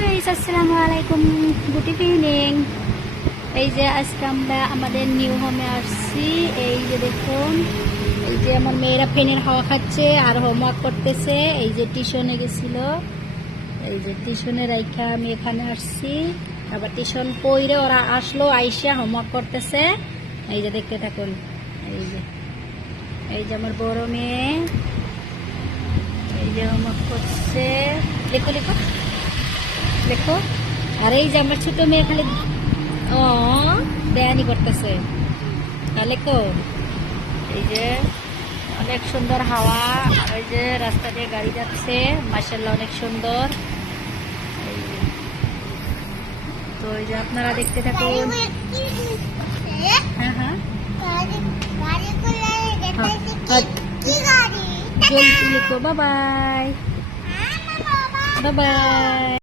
Guys, আসসালামু আলাইকুম, good evening. এই যে আজকে আমরা আমাদের নিউ হোমে আসছি। এই যে দেখুন, এই যে আমার মেয়েরা ফ্যানের হাওয়া খাচ্ছে আর হোমওয়ার্ক করতেছে। এই যে টিউশনে গেছিল, এই যে টিউশনে রাইখা আমি এখানে আসছি। আবার টিউশন পইরে ওরা আসলো, আইসা হোমওয়ার্ক করতেছে। এই যে দেখতে থাকুন। এই যে আমার বড় মেয়ে, এই যে হোমওয়ার্ক করছে। লেখো লেখো লেখো। আর এই যে আমার ছোট মেয়ে খালি দেয়ানি করতেছে। লেখো। এই যে অনেক সুন্দর হাওয়া, আর ওই যে রাস্তা দিয়ে গাড়ি যাচ্ছে, মাশাআল্লাহ অনেক সুন্দর। এই যে, তো এই যে আপনারা দেখতে থাকুন। হ্যাঁ হ্যাঁ, জলদি লিখো। Bye bye, bye bye.